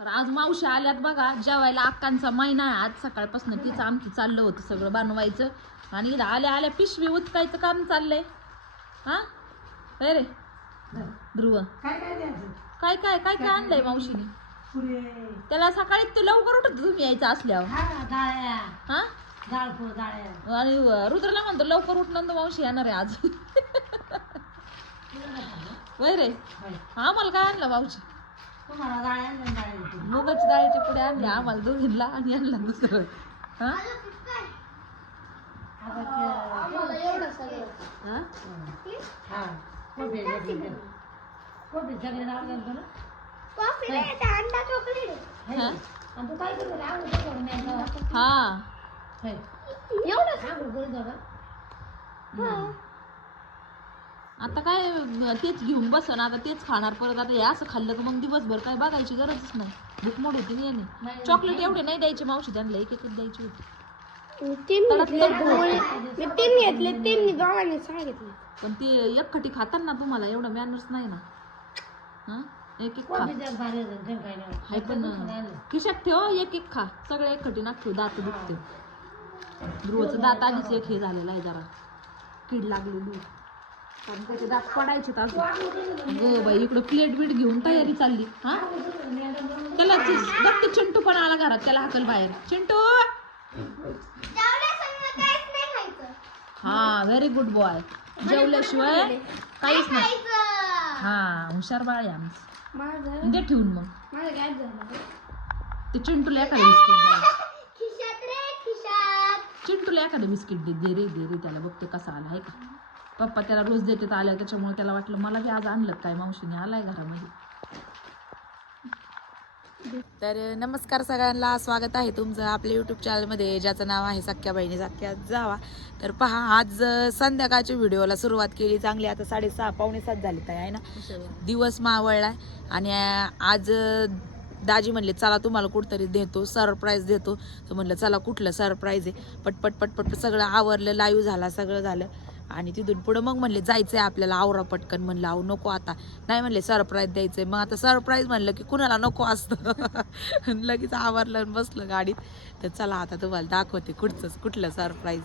तर आज मावशी आल्यात बघा जेवायला. अक्कांचा महिना आहे आज. सकाळपासून तिचं आमचं चाललं होतं सगळं बनवायचं आणि इथं आल्या आल्या पिशवी उचकायचं काम चाललंय. हा काय रे ध्रुव, काय काय काय काय आणलंय मावशीने? त्याला सकाळी तू लवकर उठत तुम्ही यायचं असल्यावर. हा आणि रुद्रला म्हणतो लवकर उठलं तर मावशी येणार आहे आज. वय रे आम्हाला काय आणलं मावशी? मुगाची डाळीचे पुढे आणले आम्हाला दोघींना आणि आणला दुसरं. हा आता काय तेच घेऊन बसन. आता तेच खाणार परत. आता हे असं खाल्लं तर मग दिवसभर काय बघायची गरजच नाही. भूक मोड होती नाही. चॉकलेट एवढे नाही द्यायचे मावशी त्यांना, एक एकच द्यायची होती. पण ते एकखटी खातात ना, तुम्हाला एवढं मॅनर्स नाही ना. हा एक एक खा. हाय पण खिशात ठेव, एक एक खा. सगळे एकखटी नाक ठेव, दात दुखते. ध्रुवचं दात आधीच एक हे झालेलं आहे, जरा कीड लागलेली. कारण त्याचे दात पडायचे तर ग बाई. इकडं प्लेट बीट घेऊन तयारी चालली. हा त्याला दत्त चिंटू पण आला घरात. त्याला हाकल बाहेर. चिंटू हा व्हेरी गुड बॉय. जेवल्याशिवाय काहीच नाही. हा हुशार बाळ आहे आमचं. दे ठेवून मग. ते चिंटूला एखादं बिस्किट दे. चिंटूला एखादं बिस्किट दे रे दे रे त्याला. बघते कसा आला आहे का. पप्पा त्याला रोज देतात आल्या, त्याच्यामुळे त्याला वाटलं मला बी आज आणलं काय मावशीने. आलाय घरामध्ये. तर नमस्कार सगळ्यांना, स्वागत आहे तुमचं आपल्या यूट्यूब चॅनलमध्ये ज्याचं नाव आहे सख्या बहिणी सख्या जावा. तर पहा आज संध्याकाळच्या व्हिडिओला सुरुवात केली चांगली. आता 6:30 पावणे 7 झाली आहे ना. दिवस मावळलाय आणि आज दाजी म्हणले चला तुम्हाला कुठतरी देतो, सरप्राईज देतो. तर म्हणलं चला कुठलं सरप्राईज आहे. पटपट पटपट सगळं आवरलं, लाईव्ह झाला, सगळं झालं. आणि तिथून पुढं मग म्हणले जायचंय आपल्याला, आवरा पटकन. म्हणलं अहो नको आता नाही, म्हणले सरप्राईज द्यायचंय. मग आता सरप्राईज म्हणलं की कुणाला नको असतं. लगेच आवरलं बसलं गाडीत. तर चला आता तुम्हाला दाखवते कुठलं सरप्राईज.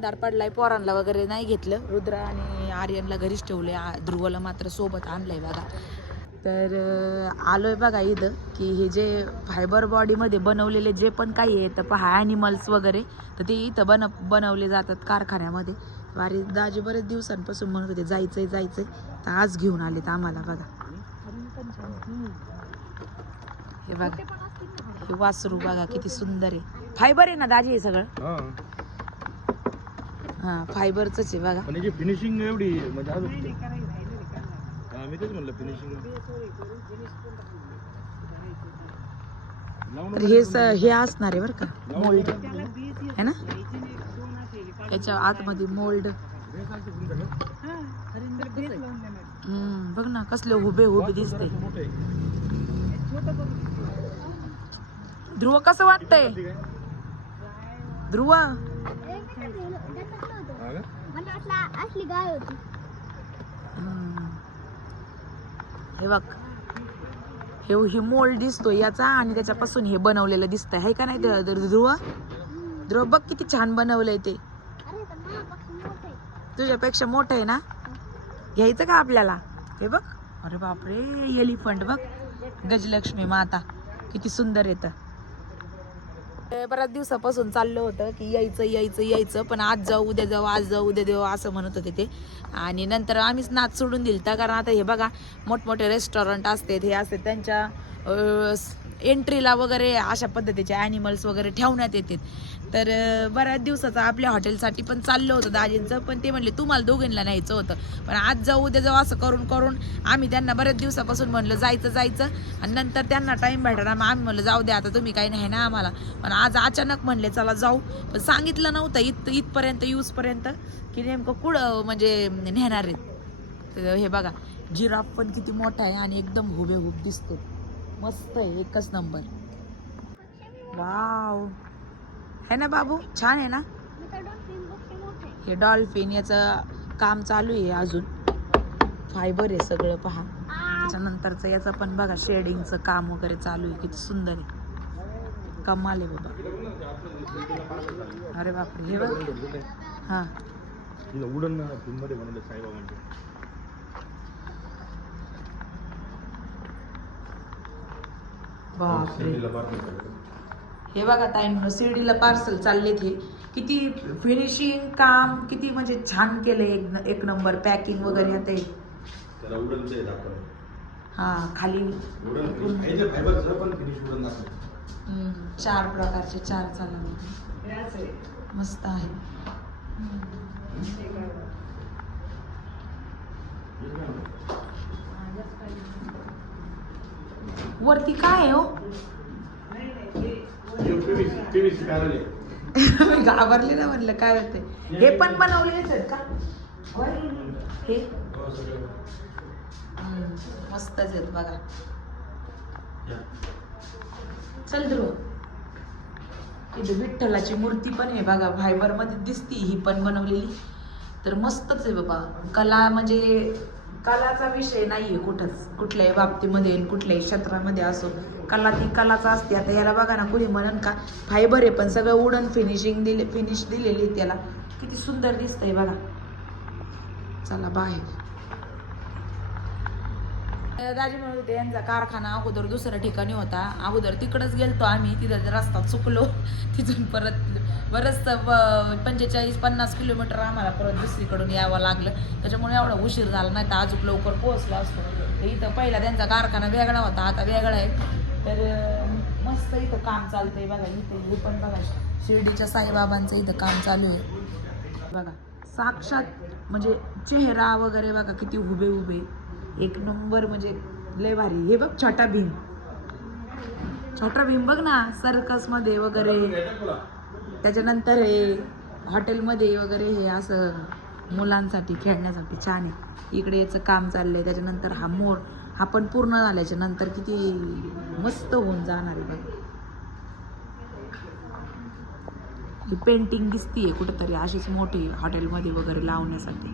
दार पडलाय. पोरांना वगैरे नाही घेतलं. रुद्र आणि आर्यनला घरीच ठेवले. ध्रुवला मात्र सोबत आणलंय बघा. तर आलोय बघा इथं की हे जे फायबर बॉडीमध्ये बनवलेले जे पण काही आहे तर पहा ॲनिमल्स वगैरे, तर ते इथं बनवले जातात कारखान्यामध्ये. वारी दाजी बरेच दिवसांपासून म्हणत होते जायचंय जायचंय, तर आज घेऊन आले तर आम्हाला बघा. हे बघा हे वासरू बघा किती सुंदर आहे. फायबर आहे ना दाजी हे सगळं? हा फायबरच आहे बघा. पण फिनिशिंग एवढी म्हणजे मी तेच म्हणलं फिनिशिंग. तर हे असणार आहे बरं का, मोल्ड है ना. याच्या आतमध्ये मोल्ड. बघ ना कसले हुबे हुबे दिसते. ध्रुव कसं वाटतंय? ध्रुव हे बघ हे मोल्ड दिसतोय याचा आणि त्याच्यापासून हे बनवलेलं दिसतंय है का नाही. ध्रुव ध्रुव बघ किती छान बनवलंय ते. तुझ्यापेक्षा मोठं आहे ना. घ्यायचं का आपल्याला? हे बघ. अरे बापरे एलिफंट बघ. गजलक्ष्मी माता किती सुंदर येतं. बऱ्याच दिवसापासून चाललं होतं की यायचं यायचं यायचं, पण आज जाऊ उद्या जाऊ आज जाऊ उद्या देऊ असं म्हणत होते ते. आणि नंतर आम्हीच नाच सोडून दिलता. कारण आता हे बघा मोठमोठे रेस्टॉरंट असतात हे असते त्यांच्या एंट्रीला वगैरे अशा पद्धतीचे ॲनिमल्स वगैरे ठेवण्यात येतात. तर बऱ्याच दिवसाचं आपल्या हॉटेलसाठी पण चाललं होतं दाजींचं, पण ते म्हणले तुम्हाला दोघींना न्यायचं होतं. पण आज जाऊ उद्या जाऊ असं करून करून आम्ही त्यांना बऱ्याच दिवसापासून म्हणलं जायचं जायचं, आणि नंतर त्यांना टाईम भेटला. मग आम्ही म्हणलं जाऊ द्या आता तुम्ही काही नाही ना आम्हाला. पण आज अचानक म्हणले चला जाऊ. पण सांगितलं नव्हतं इथपर्यंत यूजपर्यंत की नेमकं कुठं म्हणजे नेणार आहेत. तर हे बघा जिराफ पण किती मोठा आहे आणि एकदम हुबेहूब दिसतो. मस्त आहे एकच नंबर. वाव है ना बाबू, छान आहे ना. हे डॉल्फिन याचं काम चालू आहे अजून. फायबर आहे सगळं पहा. त्याच्यानंतरचं याचं पण बघा शेडिंगचं काम वगैरे चालू आहे, किती सुंदर आहे, कमाल आहे बाबा. अरे बापरे, हे बघ. हां उडन मध्ये बनवलं साईबाबांचे. बापरे, हे बघा ताईंनो शिर्डीला पार्सल चालले ते, किती फिनिशिंग काम, किती म्हणजे छान केलंय, एक नंबर पॅकिंग वगैरे आता त्याला उडनचं आहे दाखवलं. हा खाली फायबरचं पण फिनिश उडन दाखवलं. 4 प्रकारचे 4 चालले, मस्त आहे. वरती काय आहे हो? PVC पॅनल आहे. मी घाबरले ना, म्हणलं काय होते. हे पण बनवलेच आहेत का हे? मस्तच आहेत बघा. चल ध्रुव, इथे विठ्ठलाची मूर्ती पण आहे बघा, फायबर मध्ये दिसती, ही पण बनवलेली. तर मस्तच आहे बाबा. कला म्हणजे कलाचा विषय नाहीये कुठंच, कुठल्याही बाबतीमध्ये, कुठल्याही क्षेत्रामध्ये असो, कला ती कलाच असते. आता याला बघा ना, कुणी म्हणन का फायबर आहे पण सगळं वुडन फिनिश दिलेली त्याला, किती सुंदर दिसतंय बघा. चला बाहेर. दाजी म्हणत होते यांचा कारखाना अगोदर दुसऱ्या ठिकाणी होता, अगोदर तिकडच गेलतो आम्ही, तिथं रस्ता चुकलो, तिथून परत बरंच 45-50 किलोमीटर आम्हाला परत दुसरीकडून यावं लागलं. त्याच्यामुळे एवढा उशीर झाला, नाही तर अजून लवकर पोहोचलो असतो. तर इथं पहिला त्यांचा कारखाना वेगळा होता, आता वेगळा आहे. तर मस्त इथं काम चालतंय बघा. इथे हे पण बघा, शिर्डीच्या साईबाबांचं इथं काम चालू आहे बघा. साक्षात म्हणजे चेहरा वगैरे बघा, किती उभे उभे, एक नंबर, म्हणजे लय भारी. हे बघ छोटा भीम बघ ना, सर्कस मध्ये वगैरे. त्याच्यानंतर हे हॉटेलमध्ये वगैरे, हे असं मुलांसाठी खेळण्यासाठी छान आहे. इकडे याचं काम चाललंय. त्याच्यानंतर हा मोर, हा पण पूर्ण झाल्याच्या नंतर किती मस्त होऊन जाणार आहे बघ. ही पेंटिंग दिसतीये कुठेतरी अशीच मोठी हॉटेलमध्ये वगैरे लावण्यासाठी.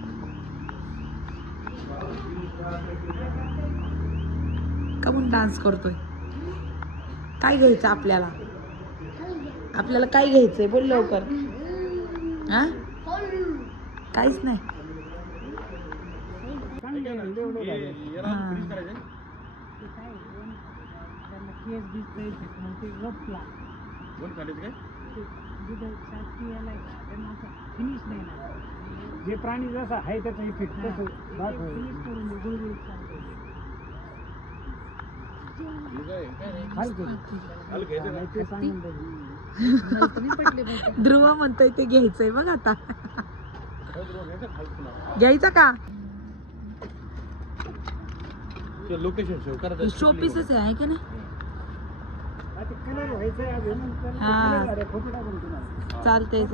का म्हणून डान्स करतोय? काय घ्यायचं आपल्याला? आपल्याला काय घ्यायचंय बोल लवकर. हा, काहीच नाही. जे प्राणी जसा आहे त्याचा इफेक्ट कसं ध्रुव म्हणतोय ते घ्यायचंय बघ आता. घ्यायचा का? लोकेशन सेव्ह करा. शोपीसच आहे का नाही? कलर व्हायचंय अजून. हा चालतंय.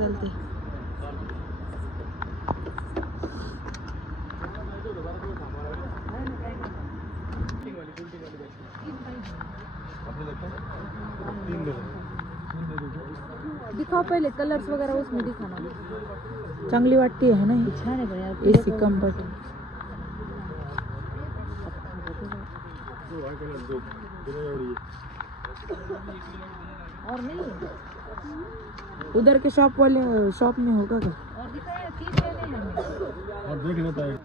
दिखाओ पहिले कलर्स वगैरह, उसमें दिखाना. चांगली वाटते है ना, छान आहे यार. AC comfort. और नहीं उधर के शॉप में होगा का? और दिखाया 3 लेने हैं. और देख लेता है.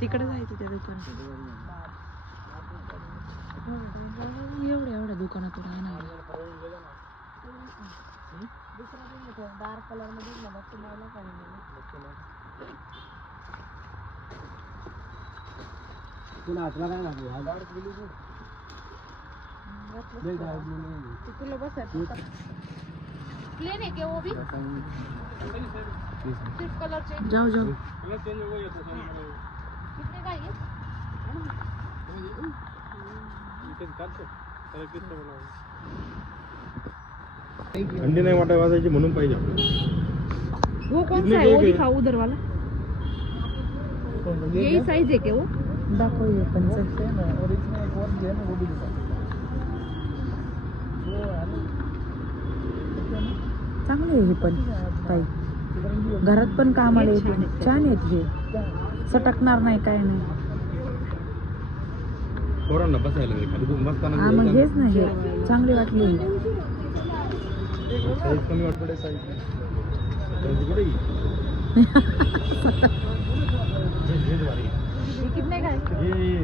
तिकडे जायचं त्या दुकानात. एवढ्या दुकानातून आहे ना. डार्क कलर मध्ये तुम्हाला तुला हातला काय लागलं? डार्क ब्लू तुला बसायचं प्लेन है क्या वो भी? सिर्फ कलर चेंज. जाओ कितने का ये? थंडी नाही वाटाय वाजायची म्हणून पाहिजे आपल्याला. वो कौन सा है? वो दिखाओ उधर वाला. यही साइज है क्या वो? दाखव ये पण चांगले आहे हे पण. काही घरात पण कामाला येते. छान आहेत हे, सटकणार नाही काय नाही. पोरांना बसायला रे, खाली तुम्ही बसताना हा मग हेच ना हे चांगली वाटली. साईज कमी वाटते साईज कुठे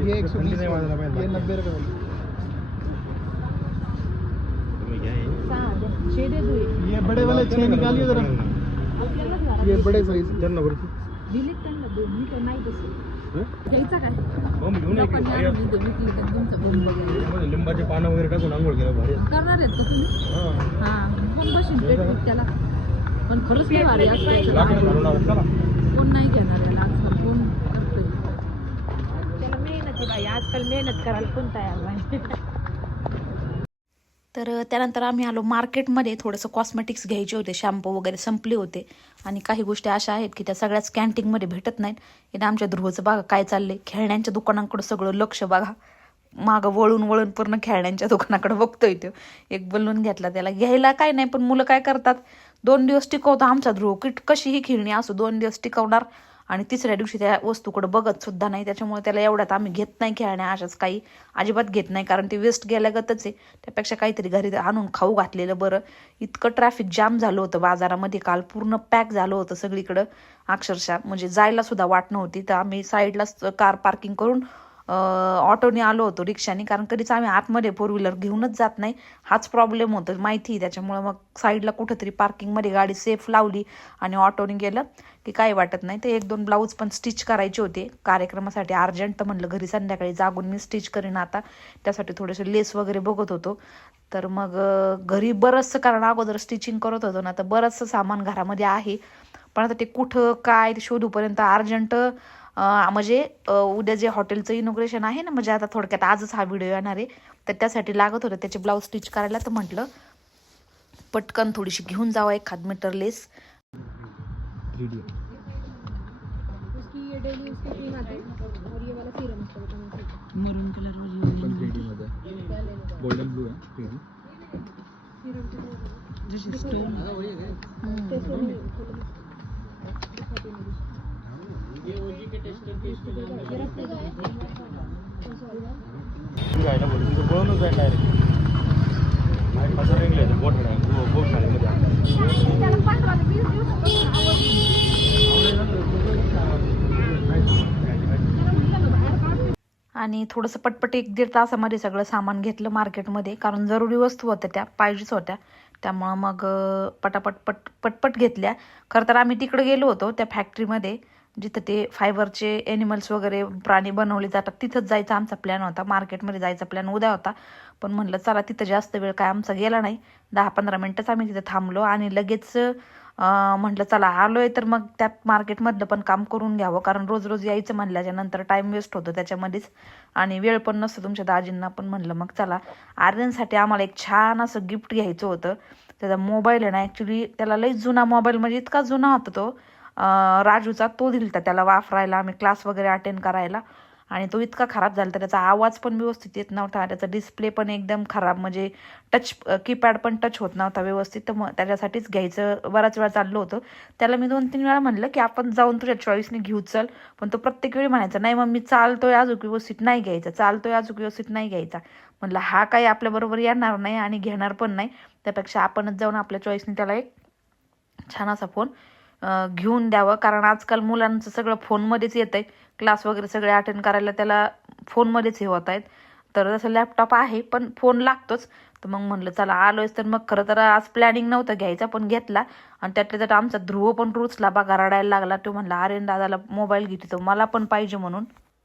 ये 120 नहीं वाला मैं ये 90 रुपए तुम्हें क्या है ये बड़े वाले 6 निकालिए जरा ये बड़े साइज त्यांना बरं दिलीत त्यांना दोन मी तर नाही तसं घ्यायचा काय हो मी घेऊन लोकांनी आणून इथं विकली तर तुमचं बंद वगैरे लिंबाचे पानं वगैरे टाकून आंघोळ केलं भारी करणार आहेत का तुम्ही? हां हा पण बसून पेटवीत त्याला पण खरंच नाही भारी असतं लाकडं घालून आलो चला कोण नाही घेणार याला आजकाल कोण करतोय त्याला मेहनत आहे बाई आजकाल मेहनत करायला कोण तयार नाही. तर त्यानंतर आम्ही आलो मार्केटमध्ये. थोडंसं कॉस्मेटिक्स घ्यायचे होते, शॅम्पू वगैरे संपले होते आणि काही गोष्टी अशा आहेत की त्या सगळ्याच कॅन्टीनमध्ये भेटत नाहीत. इथं आमच्या ध्रुवचं बघा काय चाललंय, खेळण्यांच्या दुकानांकडे सगळं लक्ष बघा, मागं वळून वळून पूर्ण खेळण्यांच्या दुकानाकडे बघतोय तो. एक बलून घेतला, त्याला घ्यायला काय नाही पण मुलं काय करतात 2 दिवस टिकवतो. आमचा ध्रुव कशीही खेळणी असो 2 दिवस टिकवणार आणि तिसऱ्या दिवशी त्या वस्तूकडे बघत सुद्धा नाही. त्याच्यामुळे त्याला एवढ्यात आम्ही घेत नाही खेळण्या अशाच काही अजिबात घेत नाही, कारण ते वेस्ट गेल्यागतच आहे. त्यापेक्षा काहीतरी घरी आणून खाऊ घातलेलं बरं. इतकं ट्रॅफिक जाम झालं होतं बाजारामध्ये काल, पूर्ण पॅक झालं होतं सगळीकडं अक्षरशः, म्हणजे जायला सुद्धा वाट नव्हती. तर आम्ही साईडलाच कार पार्किंग करून ऑटोने आलो होतो, रिक्षाने, कारण कधीच आम्ही आतमध्ये 4 व्हीलर घेऊनच जात नाही. हाच प्रॉब्लेम होतो माहिती. त्याच्यामुळं मग साईडला कुठंतरी पार्किंगमध्ये गाडी सेफ लावली आणि ऑटोने गेलं की काही वाटत नाही. ते 1-2 ब्लाऊज पण स्टिच करायचे होते कार्यक्रमासाठी अर्जंट, तर म्हणलं घरी संध्याकाळी जागून मी स्टिच करीन आता. त्यासाठी थोडेसे लेस वगैरे बघत होतो. तर मग घरी बरंचसं, कारण अगोदर स्टिचिंग करत होतो ना, तर बरंचसं सामान घरामध्ये आहे. पण आता ते कुठं काय ते शोधूपर्यंत अर्जंट, म्हणजे उद्या जे हॉटेलचं इनॉग्रेशन आहे ना, म्हणजे आता थोडक्यात आजच हा व्हिडिओ येणार आहे, तर त्यासाठी लागत होतं त्याचे ब्लाऊज स्टिच करायला. तर म्हटलं पटकन थोडीशी घेऊन जावं 1 मीटर लेस. मरून कलर गोल्डन ब्लू है आणि थोडंसं पटपट 1-1.5 तासामध्ये सगळं सामान घेतलं मार्केटमध्ये, कारण जरुरी वस्तू होत्या, त्या पाहिजेच होत्या. त्यामुळं मग पटपट घेतल्या. खरं तर आम्ही तिकडे गेलो होतो त्या फॅक्टरीमध्ये, जिथं ते फायबरचे ॲनिमल्स वगैरे प्राणी बनवले जातात, तिथंच जायचा आमचा प्लॅन होता. मार्केटमध्ये जायचा प्लॅन उद्या होता, पण म्हणलं चला तिथं जास्त वेळ काय आमचा गेला नाही. 10-15 मिनटंच आम्ही तिथं थांबलो आणि लगेच म्हटलं चला आलोय तर मग त्यात मार्केटमधलं पण काम करून घ्यावं, कारण रोज रोज यायचं म्हणल्याच्या नंतर टाईम वेस्ट होतो त्याच्यामध्येच आणि वेळ पण नसतो तुमच्या दाजींना पण. म्हणलं मग चला आर्यनसाठी आम्हाला एक छान असं गिफ्ट घ्यायचं होतं. त्याचा मोबाईल आहे ना, ॲक्च्युली त्याला लई जुना मोबाईल, म्हणजे इतका जुना होता तो राजूचा, तो दिलता त्याला वापरायला, आम्ही क्लास वगैरे अटेंड करायला, आणि तो इतका खराब झाला तर त्याचा आवाज पण व्यवस्थित येत नव्हता, त्याचा डिस्प्ले पण एकदम खराब, म्हणजे टच कीपॅड पण टच होत नव्हता व्यवस्थित. तर मग त्याच्यासाठीच घ्यायचं बराच वेळा चाललो होतं. त्याला मी 2-3 वेळा म्हणलं की आपण जाऊन तुझ्या चॉईसने घेऊ चल, पण तो प्रत्येक वेळी म्हणायचा नाही मग मी चालतोय अजून व्यवस्थित नाही घ्यायचा, चालतोय अजून व्यवस्थित नाही घ्यायचा. म्हणलं हा काही आपल्याबरोबर येणार नाही आणि घेणार पण नाही, त्यापेक्षा आपणच जाऊन आपल्या चॉईसने त्याला एक छान असा फोन घेऊन द्यावं, कारण आजकाल मुलांचं सगळं फोनमध्येच येत आहे. क्लास वगैरे सगळे अटेंड करायला त्याला फोनमध्येच हे होत आहेत. तर जसं लॅपटॉप आहे पण फोन लागतोच. तर मग म्हणलं चला आलोयच, तर मग खरं तर आज प्लॅनिंग नव्हतं घ्यायचा, पण घेतला. आणि त्यातल्या त्यात आमचा ध्रुव पण रुचला बघा, रडायला लागला. तो म्हणला अरे दादाला मोबाईल घेते, तो मला पण पाहिजे म्हणून.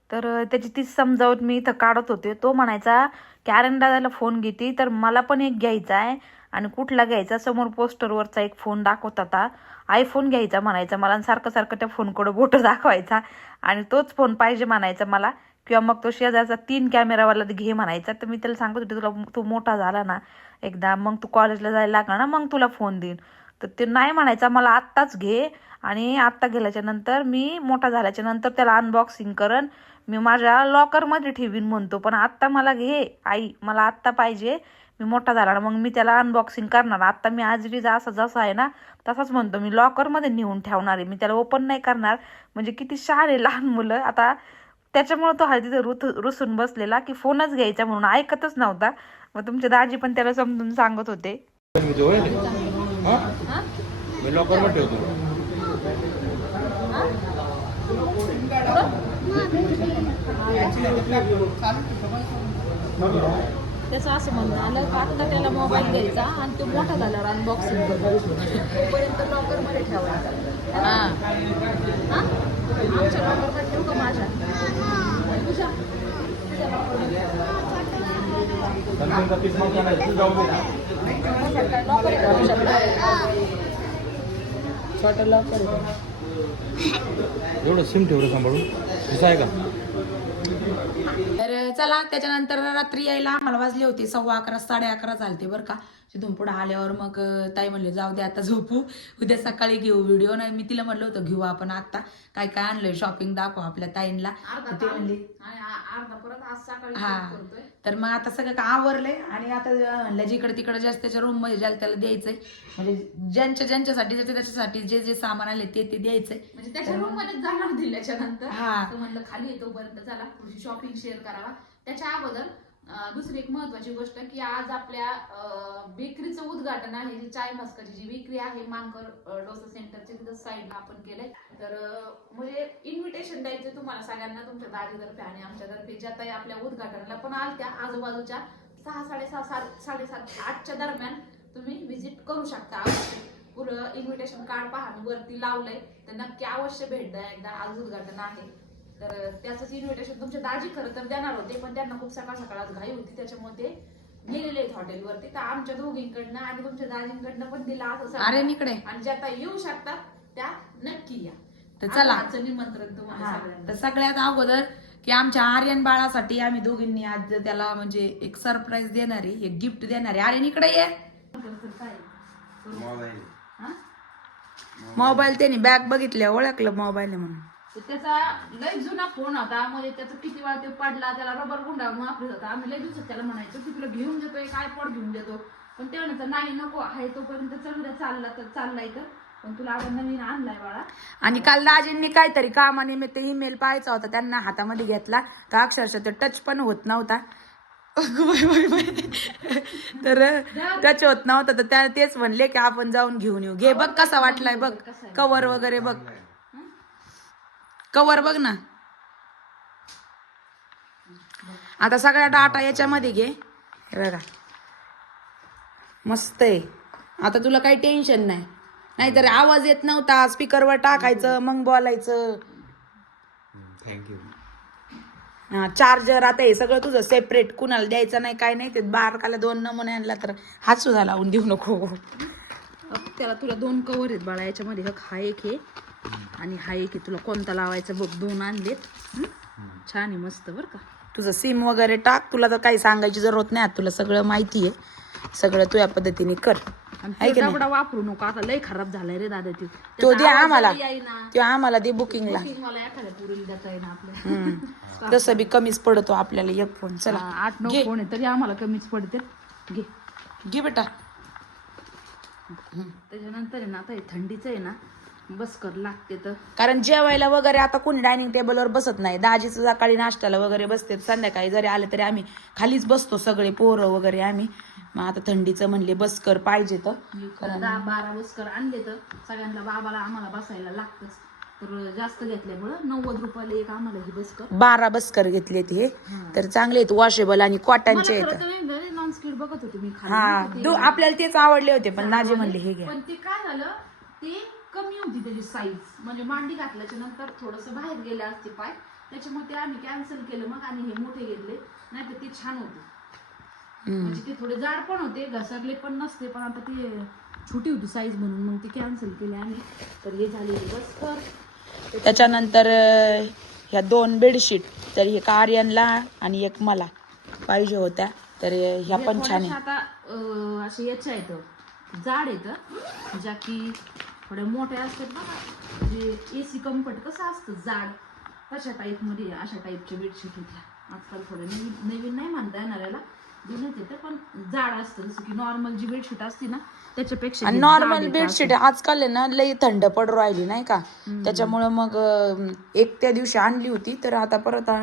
तर त्याची तीच समजावत मी इथं काढत होते. तो म्हणायचा की अरे दादाला फोन घेते तर मला पण एक घ्यायचा आहे, आणि कुठला घ्यायचा, समोर पोस्टरवरचा एक फोन दाखवत होता, आयफोन घ्यायचा म्हणायचा मला, आणि सारखं सारखं त्या फोनकडे बोटं दाखवायचा आणि तोच फोन पाहिजे म्हणायचा मला. किंवा मग तो शेजारचा 3 कॅमेरावाला घे म्हणायचा. तर मी त्याला सांगत होते तुला तू मोठा झाला ना एकदा, मग तू कॉलेजला जायला लागला ना, मग तुला फोन देईन. तर ते नाही म्हणायचा मला आत्ताच घे, आणि आत्ता गेल्याच्या नंतर मी मोठा झाल्याच्या नंतर त्याला अनबॉक्सिंग करन, मी माझ्या लॉकरमध्ये ठेवीन म्हणतो, पण आत्ता मला घे आई, मला आत्ता पाहिजे, मी मोठा झाला ना मग मी त्याला अनबॉक्सिंग करणार. आत्ता मी आजरी जसा आहे ना तसाच म्हणतो, मी लॉकरमध्ये नेऊन ठेवणार आहे, मी त्याला ओपन नाही करणार. म्हणजे किती शहाणे लहान मुलं. आता त्याच्यामुळे तो तिथे रुसून बसलेला की फोनच घ्यायचा म्हणून ऐकतच नव्हता. मग तुमचे दाजी पण त्याला समजून सांगत होते. मी लॉकरमध्ये ठेवतो. त्याचं असं म्हणणं आलं का आता त्याला मोबाईल घ्यायचा आणि तो मोठा झाल्यावर अनबॉक्सिंग करतो तोपर्यंत लॉकरमध्ये ठेवायचा. हां आमच्या लॉकरमध्ये ठेवू का माझ्या छोटं लॉकर एवढं सिम ठेवलं सांभाळून कसं आहे का. तर चला त्याच्यानंतर रात्री यायला आम्हाला वाजले होते 11:15 11:30 झालते बरं का. तिथून पुढे आल्यावर मग ताई म्हणले जाऊ दे आता झोपू, उद्या सकाळी घेऊ व्हिडिओ. नाही मी तिला म्हणलं होतं घेऊ आपण आता काय काय आणलंय शॉपिंग दाखव आपल्या ताईंना. ते म्हणले हा. तर मग आता सगळं का आवरलंय आणि आता म्हणलं जिकडे तिकडे जास्त त्याच्या रूम मध्ये ज्याला त्याला द्यायचंय म्हणजे ज्यांच्यासाठी त्याच्यासाठी जे जे सामान आले ते द्यायचंय. म्हणजे त्याच्या रूम मध्ये जाणार दिल्याच्या नंतर हा म्हणलं खाली येतोपर्यंत चला थोडीशी शॉपिंग शेअर करावा. त्याच्या अगोदर दुसरी एक महत्वाची गोष्ट की आज आपल्या बेकरीचं उद्घाटन आहे. जी चाय मस्काची जी बेकरी आहे मानकर डोसा सेंटरच्या तिथं साईडला आपण केलंय. तर म्हणजे इन्व्हिटेशन द्यायचं तुम्हाला सगळ्यांना तुमच्या दादीतर्फे आणि आमच्यातर्फे ज्या ताई आपल्या उद्घाटनाला पण आलत्या आजूबाजूच्या 6, 7:30, 7:30, 8च्या दरम्यान तुम्ही व्हिजिट करू शकता. पुरं इन्व्हिटेशन कार्ड पहा मी वरती लावलंय तर नक्की अवश्य भेट द्या एकदा. आज उद्घाटन आहे तर त्याचंच इन्व्हिटेशन तुमचे दाजी खरं तर देणार होते पण त्यांना खूप सकाळ सकाळ घाई होती त्याच्यामुळे ते गेलेले आहेत हॉटेलवरती. तर आमच्या दोघींकडनं आणि तुमच्या दाजींकडनं पण दिला असं आणि ज्या आता येऊ शकतात त्या नक्की या. तर चला निमंत्रण तुम्हाला सगळ्यांना. तर सगळ्यात अगोदर की आमच्या आर्यन बाळासाठी आम्ही दोघींनी आज त्याला म्हणजे एक सरप्राईज देणार आहे, एक गिफ्ट देणार आहे. आर्यन इकडे ये. मोबाईल त्याने बॅग बघितल्या ओळखलं मोबाईल म्हणून. त्याचा लय जुना फोन होता म्हणजे त्याचा किती वेळा ते पडला त्याला रबर गुंडाळून वापरत होता. आम्ही लय दिवसात त्याला म्हणायचो की तुला घेऊन देतोय काय पड घेऊन देतो पण ते म्हणायचं नाही नको आहे तोपर्यंत चल चालला तर चाललाय तर पण तुला आता नवीन आणलाय बाळा. आणि काल दाजींनी काहीतरी कामानिमित्त ईमेल पाहायचा होता त्यांना हातामध्ये घेतला तर अक्षरशः ते टच पण होत नव्हता. तर टच होत नव्हता तर त्या तेच म्हणले की आपण जाऊन घेऊन येऊ. घे बघ कसा वाटलाय बघ कवर वगैरे बघ कवर बघ ना. आता सगळ्या डाटा याच्यामध्ये घे हे बघा मस्त आहे. आता तुला काही टेन्शन नाही नाहीतर आवाज येत नव्हता स्पीकरवर टाकायचं मग बोलायचं. थँक्यू. हा चार्जर आता हे सगळं तुझं सेपरेट कुणाला द्यायचं नाही काय नाही. ते बारकाला 2 नमुने आणला तर हात सुद्धा लावून देऊ नको. त्याला तुला 2 कवर आहेत बाळा याच्यामध्ये. हा एक आहे आणि हा एक आहे. तुला कोणता लावायचा बघ 2 आणलेत. छान आहे मस्त बरं का. तुझं सिम वगैरे टाक तुला तर काही सांगायची जरूरत नाही तुला सगळं माहिती आहे. सगळं तू या पद्धतीने कर. वापरू नको आता लय खराब झालाय रे दादा. तो दे आम्हाला तो आम्हाला दे बुकिंगला. मला एखाद्या पुरीला देता येईना आपल्या. तसं बी कमीच पडतो आपल्याला एक फोन. चला 8-9 फोन आहे तरी आम्हाला कमीच पडते. घे घे बेटा. त्याच्यानंतर आहे ना आता हे थंडीचं आहे ना बस कर लागते तर कारण जेवायला वगैरे आता कोणी डायनिंग टेबलवर बसत नाही. दाजीच सकाळी नाश्त्याला वगैरे बसते संध्याकाळी जरी आले तरी आम्ही खालीच बसतो सगळे पोरं वगैरे आम्ही. मग आता थंडीचं म्हणले बसकर पाहिजे तर 10-12 बसकर आणले तर सगळ्यांना बाबाला आम्हाला बसायला लागतच. तर जास्त घेतल्यामुळं 90 रुपयाला एक आम्हाला ही बसकर 12 बसकर घेतले ते. तर चांगले आहेत वॉशेबल आणि कॉटनचे आहेत. नॉन स्किड बघत होते मी हा आपल्याला तेच आवडले होते पण दाजी म्हणले हे घ्या. पण ते काय झालं ते कमी होती त्याची साईज म्हणजे मांडी घातल्याच्या नंतर थोडस बाहेर गेले असते पाय त्याच्यामुळे ते आम्ही कॅन्सल केलं मग आणि हे मोठे घेतले. नाही तर ते छान होते म्हणजे ते थोडे जाड पण होते घसरले पण नसते पण आता ते छोटी होती साईज म्हणून मग ते कॅन्सल केले आम्ही. तर हे झाले बस. त्याच्यानंतर ह्या 2 बेडशीट तर एक आर्यनला आणि एक मला पाहिजे होत्या तर ह्या पण छान आहे. आता असे याच्या आहेत जाड आहेत ज्या की थोड्या मोठ्या असतात ना जे AC कम्फर्ट कसं असतं जाड तशा टाईपमध्ये अशा टाईपच्या बेडशीट होत्या. आजकाल थोड्या नवीन नाही म्हणता येणार याला जुनच येतं पण जाड असतं, जसं की नॉर्मल जी बेडशीट असते ना त्याच्यापेक्षा आणि हे जाड नॉर्मल येतं बेडशीट असं. आजकाल आहे ना लई थंड पडू राहिली नाही का, त्याच्यामुळं मग एक त्या दिवशी आणली होती तर आता परत 2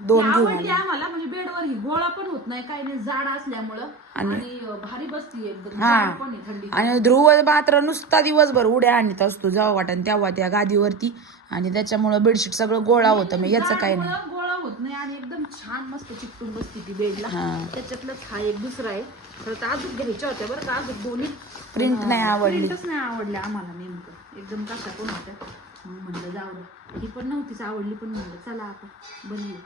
ती घेऊन आवडली आली. आम्हाला, म्हणजे बेडवर ही गोळा पण होत नाही काही नाही, जाड असल्यामुळं आणि भारी बसती एकदम, हा. जाड पण आहे थंडी. आणि ध्रुव मात्र नुसता दिवसभर उड्या आणत असतो जेव्हा वाटण तेव्हा त्या गादीवरती, आणि त्याच्यामुळं बेडशीट सगळं गोळा होतं. मग याचं काही नाही. जाड गोळा होत नाही आणि एकदम छान मस्त चिकटून बसती ती बेडला. त्याच्यातलंच हा एक दुसरा आहे. तर अजून घ्यायच्या होत्या बरं का, अजून दोन्ही प्रिंट नाही आवडली. प्रिंटच नाही आवडल्या आम्हाला नेमकं, एकदम कशा पण होत्या. मग म्हणलं जाऊ दे, ही पण नव्हतीच आवडली, पण म्हणलं चला आता बनवू.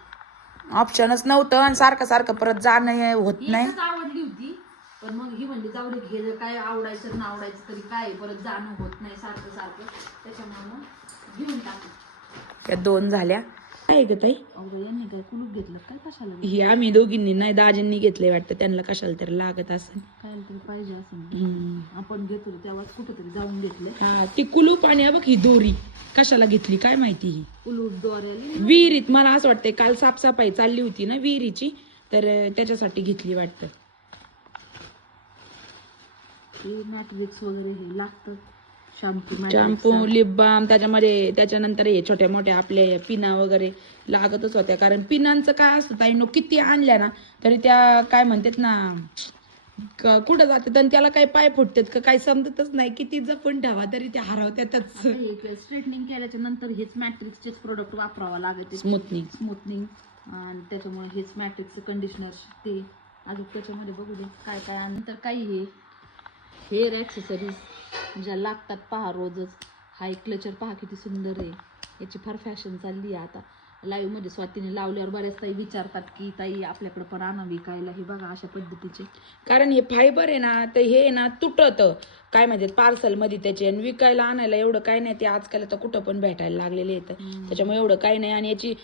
ऑप्शनच नव्हतं आणि सारखं सारखं परत जाणं होत नाही. एकच आवडली होती, पण मग ही म्हणली जाऊ दे, घे काय आवडायचं ना आवडायचं तरी काय, परत जाणं होत नाही सारखं सारखं, त्याच्यामुळे मग घेऊन टाकलं. त्या 2 झाल्या. काय ग ताई, अगं यांनी काय कुलूप घेतलं काय, कशाला ही आम्ही दोघींनी नाही, दाजींनी घेतले वाटतं, त्यांना कशाला तरी लागत असेल. काय तरी पाहिजे असं, आपण घेतो तेव्हाच कुठेतरी जाऊन घेतले. हा, ती कुलूप आणि हा बघ ही दोरी कशाला घेतली काय माहिती. ही कुलूप दोऱ्याली विहिरीत, मला असं वाटतंय काल साफसफाई चालली होती ना विहिरीची, तर त्याच्यासाठी घेतली वाटतं. मॅट्रिक्स वगैरे हे लागतं, शॅम्पू, लिप बाम, त्याच्यानंतर हे छोट्या मोठ्या आपल्या पिना वगैरे लागतच होत्या. कारण पिनांचं काय असतं ताई, किती आणल्या ना तरी त्या काय म्हणतात ना कुठं जातात आणि त्याला काही पाय फुटतात का काही समजतच नाही, किती जपून ठेवा तरी त्या हरवत्यातच. स्ट्रेटनिंग केल्याच्या नंतर हेच मॅट्रिक्सचेच प्रोडक्ट वापरावं लागते, स्मूथनिंग, आणि त्याच्यामुळे हेच मॅट्रिक्सचं कंडिशनर ते. अजून त्याच्यामध्ये बघू दे काय काय, नंतर काही हे हेअर ॲक्सेसरीज ज्या लागतात पहा रोजच. हा एक क्लचर पहा किती सुंदर आहे, याची फार फॅशन चालली आहे आता. लाईव्ह मध्ये स्वातीने लावल्यावर बऱ्याच ताई विचारतात की ताई आपल्याकडे पण आणा विकायला, हे बघा अशा पद्धतीचे. कारण हे फायबर आहे ना, तर हे ना तुटत काय म्हणतात पार्सल मध्ये त्याचे, आणि विकायला आणायला एवढं काय नाही, ते आजकाल आता कुठं पण भेटायला लागलेले आहेत, त्याच्यामुळे एवढं काही नाही. आणि याची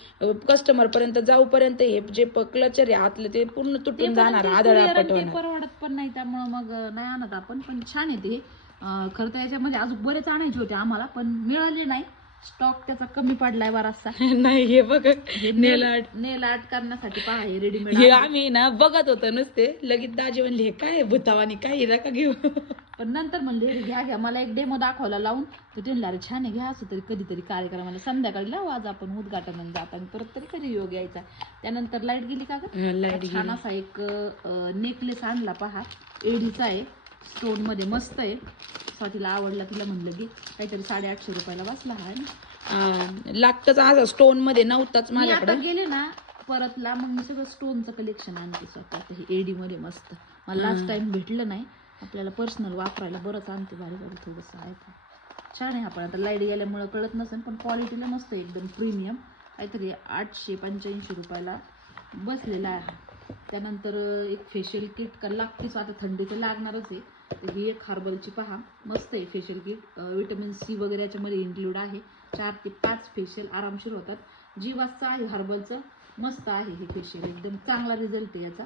कस्टमर पर्यंत जाऊपर्यंत हे जे क्लचर आहे आतलं ते पूर्ण तुटून जाणार, आदळा पटवणार, परवडत पण नाही, त्यामुळे मग नाही आणत आपण. पण छान आहे ते. खरं तर याच्यामध्ये अजून बरेच आणायचे होते आम्हाला, पण मिळाले नाही, स्टॉक त्याचा कमी पडलाय बराचसा. नाही हे बघ नेल आर्ट करण्यासाठी पहा हे रेडीमेड. हे आम्ही ना बघत होतो नुसते, लगेच दाजी म्हणले हे काय भूतावानी काय नका घेऊ. पण नंतर म्हणले घ्या, मला एक डेमो दाखवला लावून, तर त्यांना अरे छान आहे, घ्या असं तरी कधीतरी कार्यक्रमाला संध्याकाळी लावू आज आपण उद्घाटन जात, आणि परत तरी कधी योग यायचा. त्यानंतर लाईट गेली का ग, लाईट छान असा एक नेकलेस आणला पहा, एडीचा आहे, स्टोन मध्ये मस्त आहे. स्वातीला आवडला, तिला म्हणलं की काहीतरी 850 रुपयाला बसला हा ना. लागतच आज स्टोन मध्ये नव्हताच माझ्याकडे. आता गेले ना परतला मग मी सगळं स्टोनचं कलेक्शन आणते स्वतः. आता हे एडी मध्ये मस्त, मला लास्ट टाइम भेटलं नाही, आपल्याला पर्सनल वापरायला बरंच आणते, भारी भारी थोडंसं आहे, छान आहे. आपण आता लाईट गेल्यामुळे कळत नसेल, पण क्वालिटीला मस्त आहे एकदम प्रीमियम. काहीतरी 885 रुपयाला बसलेला आहे. त्यानंतर एक फेशियल किट का लागतेच, आता थंडी तर लागणारच आहे. ही एक हर्बलची पहा, मस्त आहे फेशियल किट, विटॅमिन सी वगैरे याच्यामध्ये इन्क्लूड आहे. 4 ते 5 फेशियल आरामशीर होतात. जीवाचं आहे हर्बलचं, मस्त आहे हे फेशियल, एकदम चांगला रिझल्ट आहे याचा.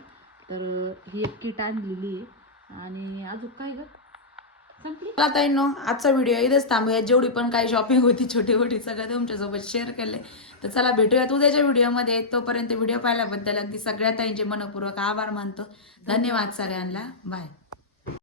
तर ही एक किट आणलेली आहे. आणि अजून काय ग संपली. ताईंनो, आजचा व्हिडिओ इथेच थांबूया. जेवढी पण काही शॉपिंग होती छोटी मोठी सगळं तुमच्यासोबत शेअर केलंय. तर चला भेटूयात उद्याच्या व्हिडिओमध्ये. तोपर्यंत व्हिडिओ पाहिल्याबद्दल अगदी सगळ्या ताईंचे मनपूर्वक आभार मानतो. धन्यवाद सगळ्यांना, बाय.